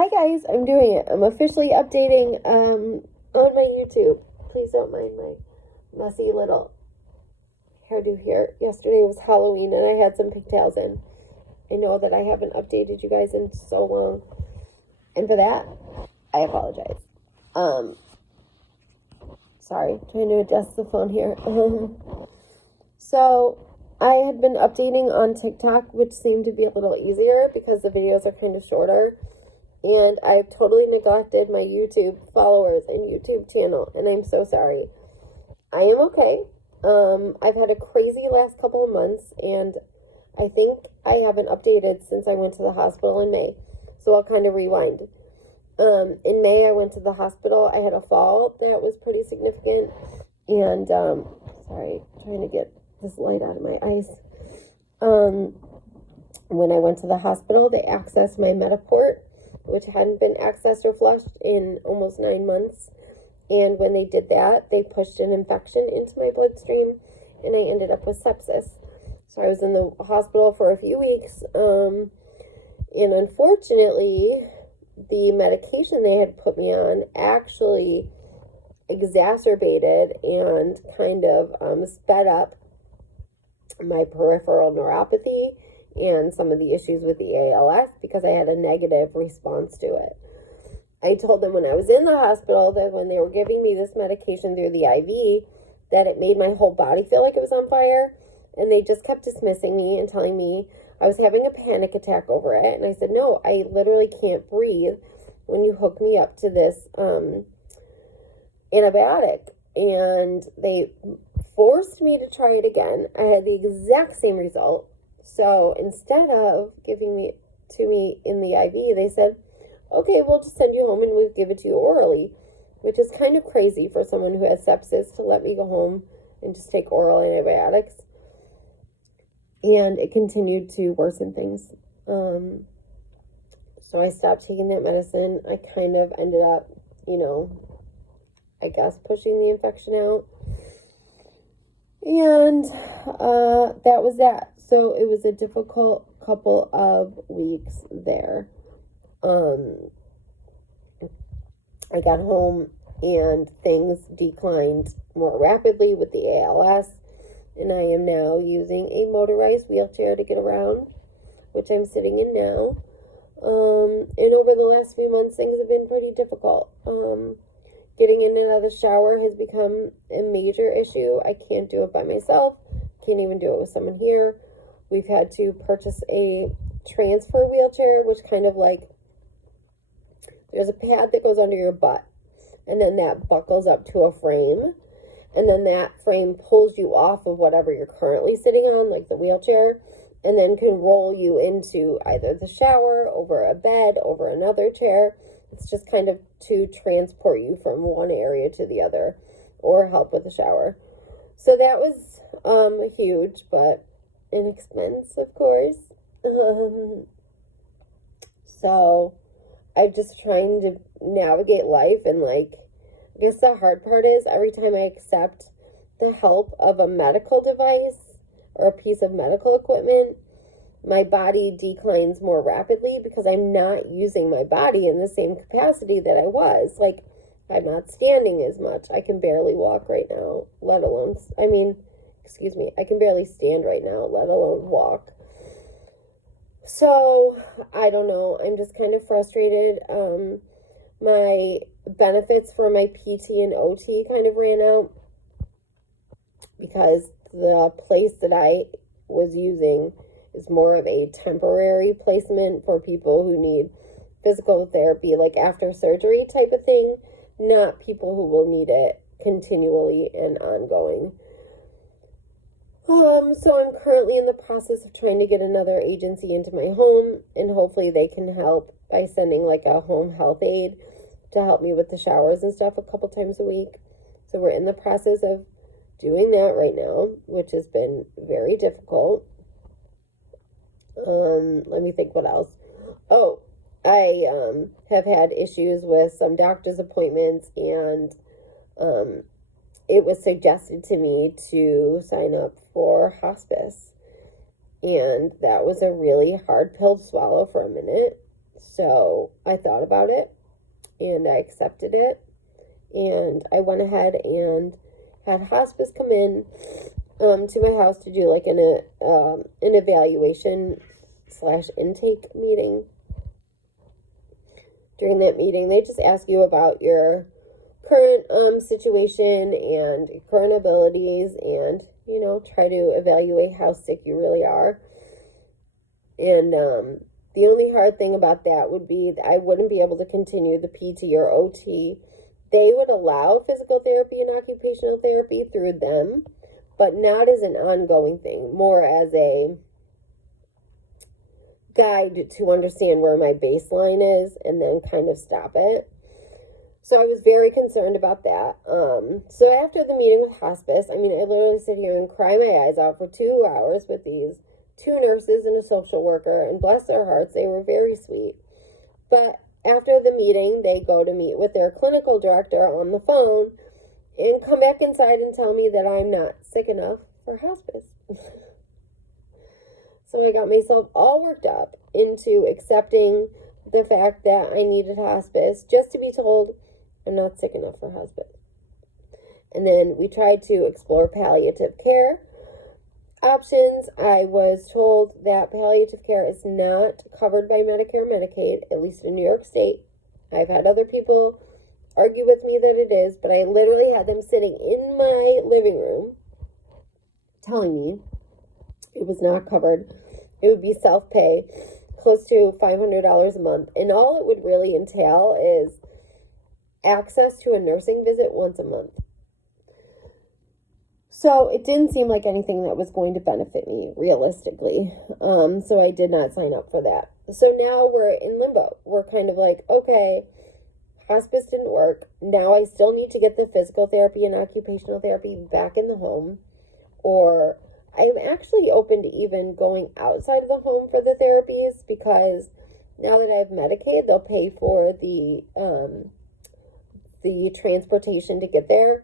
Hi guys, I'm doing it. I'm officially updating on my YouTube. Please don't mind my messy little hairdo here. Yesterday was Halloween and I had some pigtails in. I know that I haven't updated you guys in so long. And for that, I apologize. Sorry, trying to adjust the phone here. So I had been updating on TikTok, which seemed to be a little easier because the videos are kind of shorter. And I've totally neglected my YouTube followers and YouTube channel, and I'm so sorry. I am okay. I've had a crazy last couple of months, and I think I haven't updated since I went to the hospital in May. So I'll kind of rewind. In May, I went to the hospital. I had a fall that was pretty significant. And, sorry, trying to get this light out of my eyes. When I went to the hospital, they accessed my Metaport, which hadn't been accessed or flushed in almost 9 months. And when they did that, they pushed an infection into my bloodstream, and I ended up with sepsis. So I was in the hospital for a few weeks, and unfortunately, the medication they had put me on actually exacerbated and kind of sped up my peripheral neuropathy and some of the issues with the ALS because I had a negative response to it. I told them when I was in the hospital that when they were giving me this medication through the IV, that it made my whole body feel like it was on fire, and they just kept dismissing me and telling me I was having a panic attack over it. And I said, no, I literally can't breathe when you hook me up to this antibiotic. And they forced me to try it again. I had the exact same result. So instead of giving me to me in the IV, they said, okay, we'll just send you home and we'll give it to you orally, which is kind of crazy for someone who has sepsis to let me go home and just take oral antibiotics. And it continued to worsen things. So I stopped taking that medicine. I kind of ended up, I guess pushing the infection out. And that was that. So it was a difficult couple of weeks there. I got home and things declined more rapidly with the ALS, and I am now using a motorized wheelchair to get around, which I'm sitting in now. And over the last few months, things have been pretty difficult. Getting in and out of the shower has become a major issue. I can't do it by myself. Can't even do it with someone here. We've had to purchase a transfer wheelchair, which kind of like, there's a pad that goes under your butt, and then that buckles up to a frame, and then that frame pulls you off of whatever you're currently sitting on, like the wheelchair, and then can roll you into either the shower, over a bed, over another chair. It's just kind of to transport you from one area to the other, or help with the shower. So that was huge, but an expense, of course. So I'm just trying to navigate life, and I guess the hard part is every time I accept the help of a medical device or a piece of medical equipment, my body declines more rapidly because I'm not using my body in the same capacity that I was. I'm not standing as much. I can barely walk right now, let alone, I can barely stand right now, let alone walk. So, I don't know. I'm just kind of frustrated. My benefits for my PT and OT kind of ran out because the place that I was using is more of a temporary placement for people who need physical therapy, like after surgery type of thing, not people who will need it continually and ongoing. So I'm currently in the process of trying to get another agency into my home, and hopefully they can help by sending a home health aide to help me with the showers and stuff a couple times a week. So we're in the process of doing that right now, which has been very difficult. Let me think what else. Oh, I have had issues with some doctor's appointments, and it was suggested to me to sign up for hospice. And that was a really hard pill to swallow for a minute. So I thought about it and I accepted it, and I went ahead and had hospice come in to my house to do like an evaluation / intake meeting. During that meeting, they just ask you about your current situation and current abilities, and try to evaluate how sick you really are. And the only hard thing about that would be that I wouldn't be able to continue the PT or OT. They would allow physical therapy and occupational therapy through them, but not as an ongoing thing, more as a guide to understand where my baseline is and then kind of stop it. So I was very concerned about that. So after the meeting with hospice, I literally sit here and cry my eyes out for 2 hours with these 2 nurses and a social worker, and bless their hearts, they were very sweet. But after the meeting, they go to meet with their clinical director on the phone and come back inside and tell me that I'm not sick enough for hospice. So I got myself all worked up into accepting the fact that I needed hospice just to be told I'm not sick enough for hospice. And then we tried to explore palliative care options. I was told that palliative care is not covered by Medicare or Medicaid, at least in New York State. I've had other people argue with me that it is, but I literally had them sitting in my living room telling me it was not covered. It would be self-pay, close to $500 a month. And all it would really entail is access to a nursing visit once a month. So it didn't seem like anything that was going to benefit me realistically. So I did not sign up for that. So now we're in limbo. We're kind of like, okay, hospice didn't work. Now I still need to get the physical therapy and occupational therapy back in the home, or I'm actually open to even going outside of the home for the therapies, because now that I have Medicaid, they'll pay for the transportation to get there.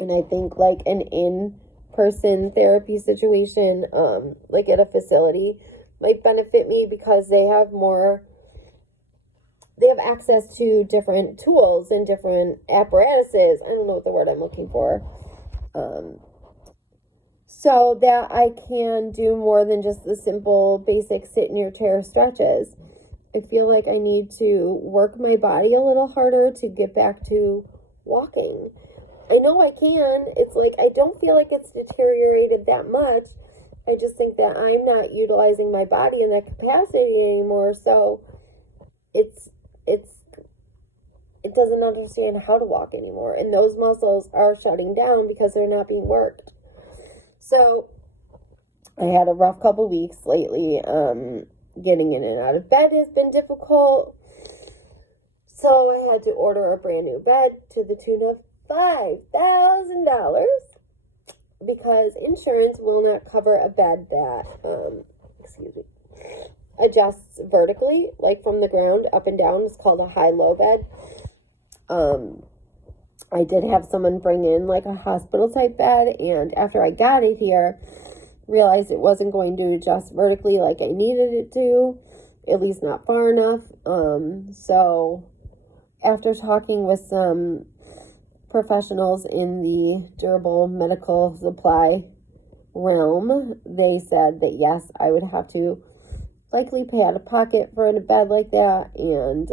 And I think like an in-person therapy situation, like at a facility, might benefit me because they have access to different tools and different apparatuses. I don't know what the word I'm looking for. So that I can do more than just the simple basic sit in your chair stretches. I feel like I need to work my body a little harder to get back to walking. I know I can. It's like I don't feel like it's deteriorated that much. I just think that I'm not utilizing my body in that capacity anymore. So it doesn't understand how to walk anymore. And those muscles are shutting down because they're not being worked. So I had a rough couple weeks lately. Getting in and out of bed has been difficult. So I had to order a brand new bed to the tune of $5,000 because insurance will not cover a bed that, adjusts vertically, like from the ground up and down. It's called a high-low bed. I did have someone bring in like a hospital type bed, and after I got it here, realized it wasn't going to adjust vertically like I needed it to, at least not far enough. So after talking with some professionals in the durable medical supply realm, they said that yes, I would have to likely pay out of pocket for a bed like that. And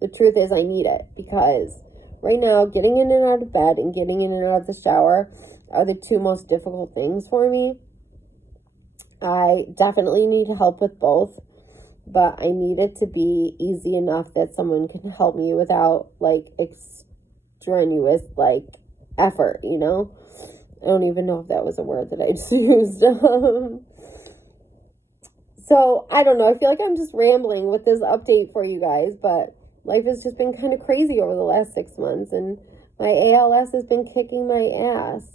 the truth is I need it, because right now getting in and out of bed and getting in and out of the shower are the 2 most difficult things for me. I definitely need help with both, but I need it to be easy enough that someone can help me without like strenuous like effort, I don't even know if that was a word that I just used. So I don't know, I feel like I'm just rambling with this update for you guys, but life has just been kind of crazy over the last 6 months, and my ALS has been kicking my ass.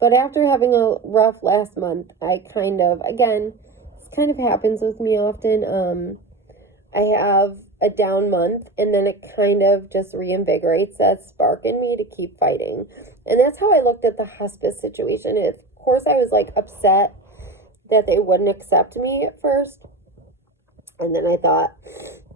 But after having a rough last month, I kind of, again, this kind of happens with me often. I have a down month, and then it kind of just reinvigorates that spark in me to keep fighting. And that's how I looked at the hospice situation. Of course, I was like upset that they wouldn't accept me at first. And then I thought,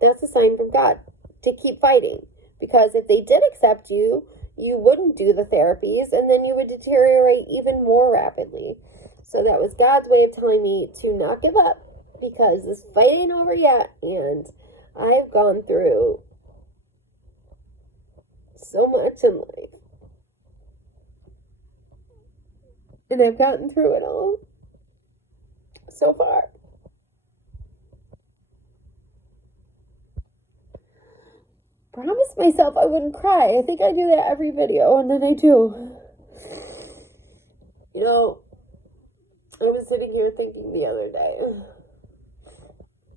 that's a sign from God to keep fighting. Because if they did accept you, you wouldn't do the therapies, and then you would deteriorate even more rapidly. So that was God's way of telling me to not give up, because this fight ain't over yet. And I've gone through so much in life. And I've gotten through it all so far. Promised myself I wouldn't cry. I think I do that every video, and then I do. You know, I was sitting here thinking the other day.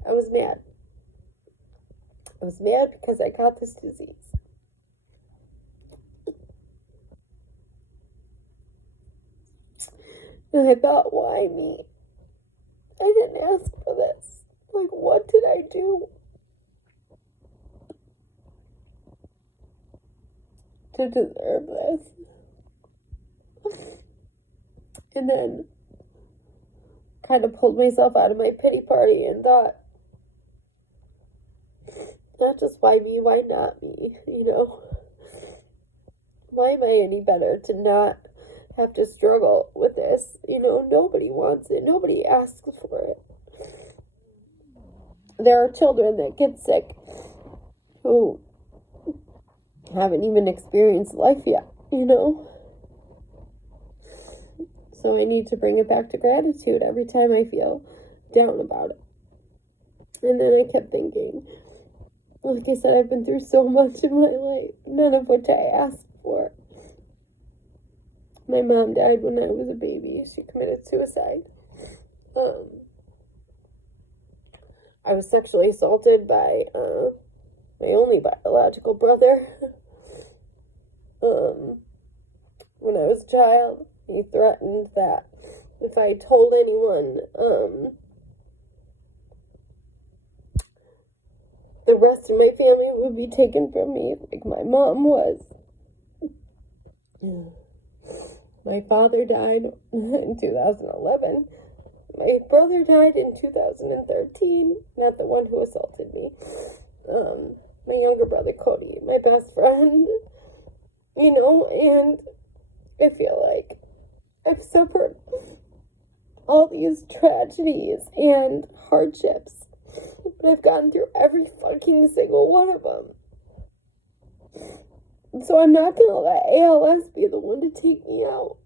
I was mad. I was mad because I got this disease. And I thought, why me? I didn't ask for this. Like, what did I do to deserve this? And then kind of pulled myself out of my pity party and thought, not just why me, why not me, you know? Why am I any better to not have to struggle with this? You know, nobody wants it. Nobody asks for it. There are children that get sick who haven't even experienced life yet, you know? So I need to bring it back to gratitude every time I feel down about it. And then I kept thinking, like I said, I've been through so much in my life, none of which I asked for. My mom died when I was a baby. She committed suicide. I was sexually assaulted by my only biological brother. When I was a child, he threatened that if I told anyone, the rest of my family would be taken from me, like my mom was. My father died in 2011. My brother died in 2013, not the one who assaulted me. My younger brother, Cody, my best friend, you know, and I feel like I've suffered all these tragedies and hardships, but I've gotten through every fucking single one of them. So I'm not going to let ALS be the one to take me out.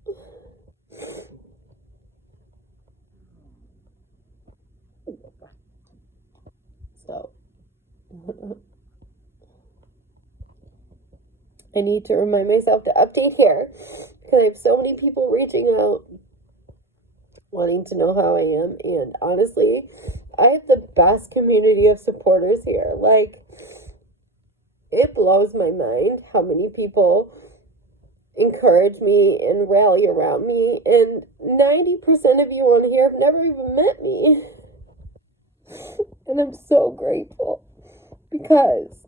So, I need to remind myself to update here, because I have so many people reaching out, wanting to know how I am, and honestly, I have the best community of supporters here. Like, it blows my mind how many people encourage me and rally around me, and 90% of you on here have never even met me. And I'm so grateful, because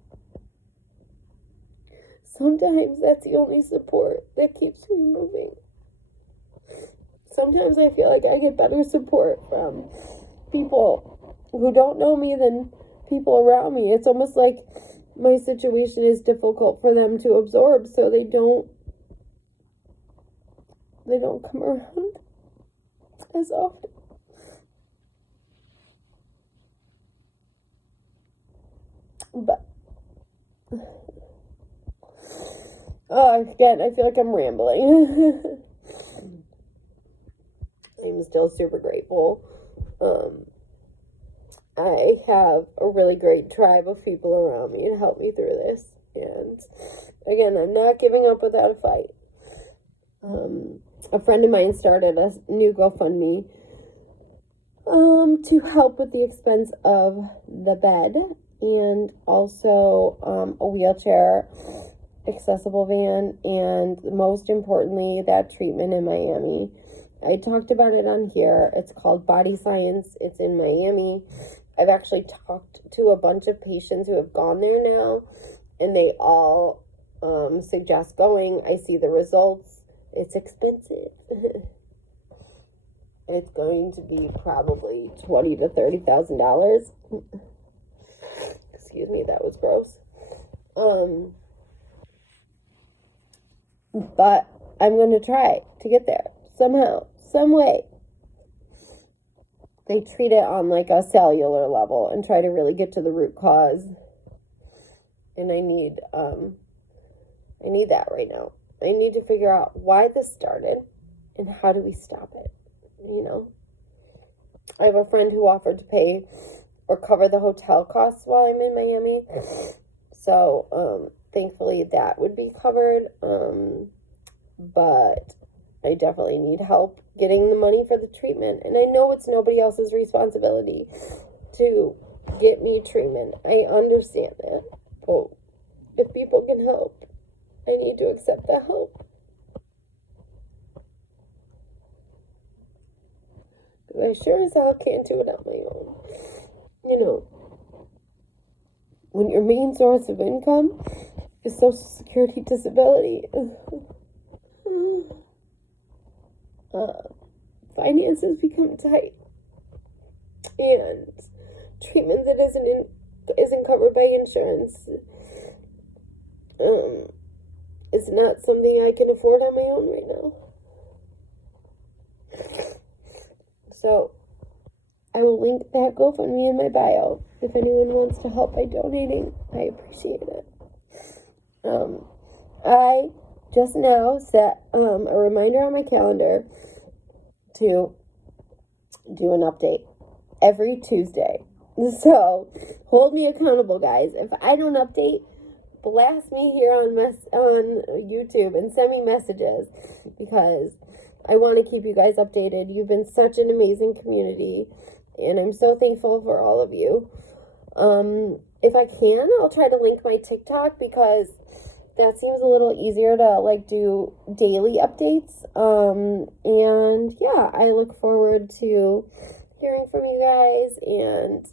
sometimes that's the only support that keeps me moving. Sometimes I feel like I get better support from people who don't know me than people around me. It's almost like my situation is difficult for them to absorb, so they don't come around as often. But again, I feel like I'm rambling. I'm still super grateful. I have a really great tribe of people around me to help me through this. And again, I'm not giving up without a fight. A friend of mine started a new GoFundMe to help with the expense of the bed and also a wheelchair accessible van, and most importantly, that treatment in Miami. I talked about it on here. It's called Body Science. It's in Miami. I've actually talked to a bunch of patients who have gone there now, and they all suggest going. I see the results. It's expensive. It's going to be probably $20,000 to $30,000. Excuse me, that was gross. But I'm going to try to get there somehow, some way. They treat it on like a cellular level and try to really get to the root cause. And I need that right now. I need to figure out why this started and how do we stop it, you know? I have a friend who offered to pay or cover the hotel costs while I'm in Miami. So, thankfully that would be covered. But I definitely need help getting the money for the treatment. And I know it's nobody else's responsibility to get me treatment. I understand that. But if people can help, I need to accept the help. I sure as hell can't do it on my own. You know, when your main source of income is Social Security disability, finances become tight, and treatment that isn't covered by insurance is not something I can afford on my own right now. So I will link that GoFundMe in my bio if anyone wants to help by donating. I appreciate it. I just now set a reminder on my calendar to do an update every Tuesday. So hold me accountable, guys. If I don't update, blast me here on YouTube and send me messages, because I want to keep you guys updated. You've been such an amazing community, and I'm so thankful for all of you. If I can, I'll try to link my TikTok, because that seems a little easier to like do daily updates. And yeah, I look forward to hearing from you guys, and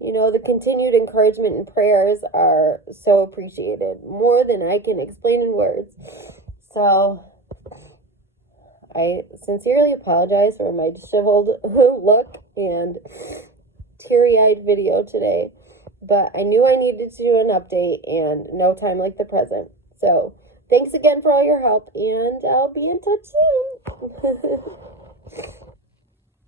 you know, the continued encouragement and prayers are so appreciated, more than I can explain in words. So I sincerely apologize for my disheveled look and teary-eyed video today, but I knew I needed to do an update, and no time like the present. So thanks again for all your help, and I'll be in touch soon.